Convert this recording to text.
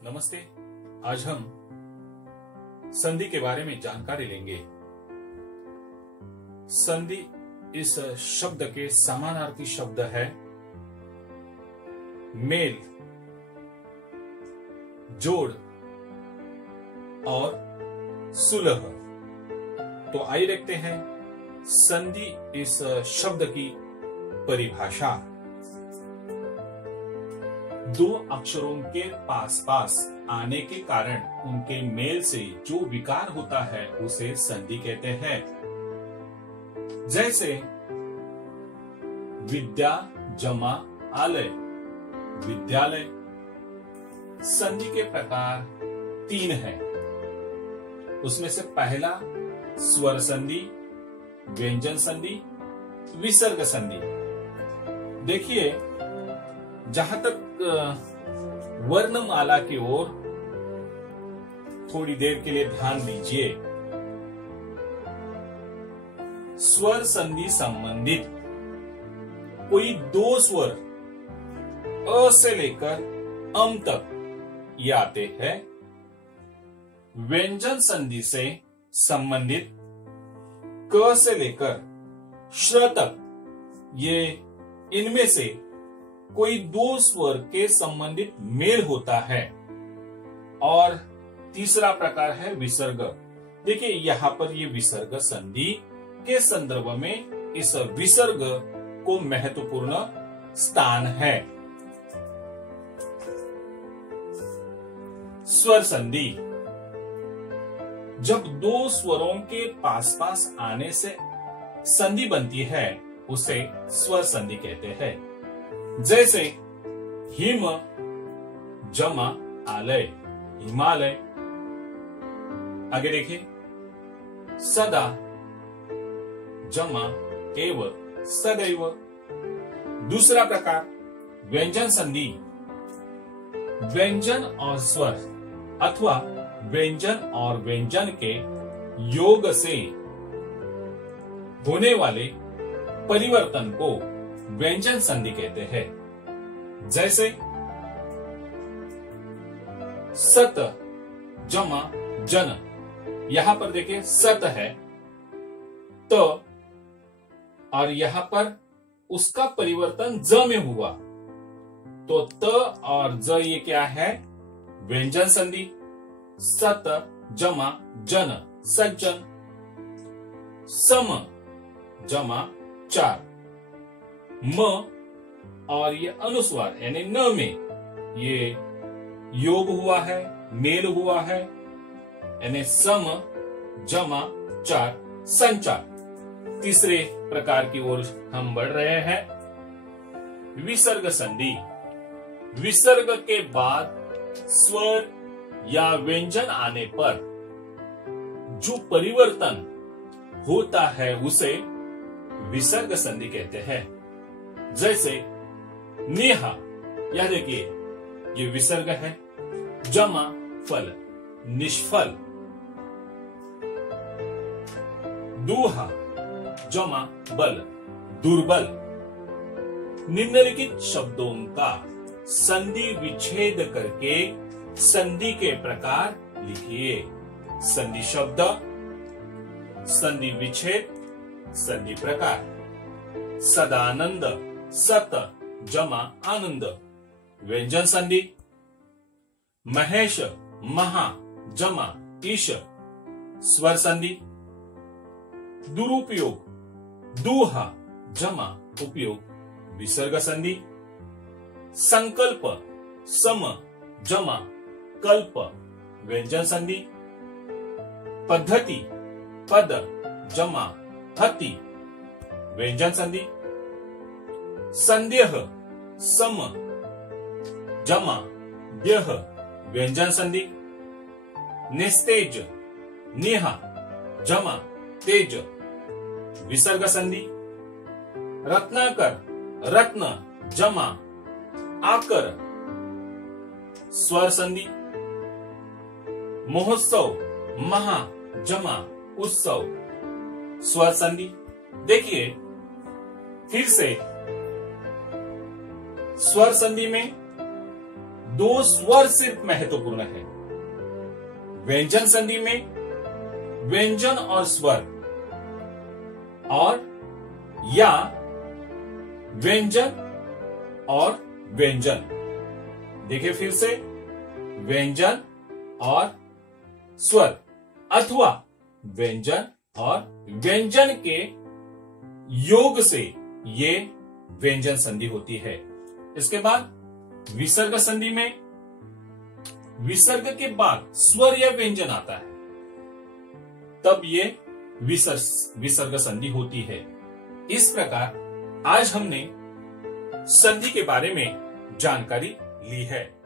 नमस्ते। आज हम संधि के बारे में जानकारी लेंगे। संधि इस शब्द के समानार्थी शब्द है मेल, जोड़ और सुलह। तो आइए देखते हैं संधि इस शब्द की परिभाषा। दो अक्षरों के पास पास आने के कारण उनके मेल से जो विकार होता है उसे संधि कहते हैं। जैसे विद्या जमा आलय, विद्यालय। संधि के प्रकार 3 हैं। उसमें से पहला स्वर संधि, व्यंजन संधि, विसर्ग संधि। देखिए, जहां तक वर्णमाला की ओर थोड़ी देर के लिए ध्यान दीजिए। स्वर संधि संबंधित कोई 2 स्वर अ से लेकर अम तक ये आते हैं। व्यंजन संधि से संबंधित क से लेकर श्र तक ये इनमें से कोई 2 स्वर के संबंधित मेल होता है। और तीसरा प्रकार है विसर्ग। देखिए, यहां पर ये विसर्ग संधि के संदर्भ में इस विसर्ग को महत्वपूर्ण स्थान है। स्वर संधि जब 2 स्वरों के पास पास आने से संधि बनती है उसे स्वर संधि कहते हैं। जैसे हिम जमा आलय, हिमालय। आगे देखिए, सदा जमा एव, सदैव। दूसरा प्रकार व्यंजन संधि। व्यंजन और स्वर अथवा व्यंजन और व्यंजन के योग से होने वाले परिवर्तन को व्यंजन संधि कहते हैं। जैसे सत जमा जन। यहां पर देखिए, सत है तो, और यहां पर उसका परिवर्तन ज में हुआ तो त और ज ये क्या है? व्यंजन संधि। सत जमा जन, सज्जन। सम जमा 4। म और ये अनुस्वार यानी न में ये योग हुआ है, मेल हुआ है, यानी सम जमा 4, संचार। तीसरे प्रकार की ओर हम बढ़ रहे हैं, विसर्ग संधि। विसर्ग के बाद स्वर या व्यंजन आने पर जो परिवर्तन होता है उसे विसर्ग संधि कहते हैं। जैसे नेहा, यह देखिए, ये विसर्ग है। जमा फल, निष्फल। दूहा जमा बल, दुर्बल। निम्नलिखित शब्दों का संधि विच्छेद करके संधि के प्रकार लिखिए। संधि शब्द, संधि विच्छेद, संधि प्रकार। सदानंद, सत जमा आनंद, व्यंजन संधि। महेश महा जमा ईश, स्वर संधि। दुरुपयोग, दूहा जमा उपयोग, विसर्ग संधि। संकल्प, सम जमा कल्प, व्यंजन संधि। पद्धति, पद जमा हति, व्यंजन संधि। संदेह, सम जमा देह, व्यंजन संधि। निस्तेज, नेहा जमा तेज, विसर्ग संधि। रत्नाकर, रत्न जमा आकर, स्वर संधि। महोत्सव, महा जमा उत्सव, स्वर संधि। देखिए, फिर से स्वर संधि में दो स्वर सिर्फ महत्वपूर्ण है। व्यंजन संधि में व्यंजन और स्वर, और या व्यंजन और व्यंजन। देखिए फिर से, व्यंजन और स्वर, अथवा व्यंजन और व्यंजन के योग से ये व्यंजन संधि होती है। इसके बाद विसर्ग संधि में विसर्ग के बाद स्वर या व्यंजन आता है, तब ये विसर्ग संधि होती है। इस प्रकार आज हमने संधि के बारे में जानकारी ली है।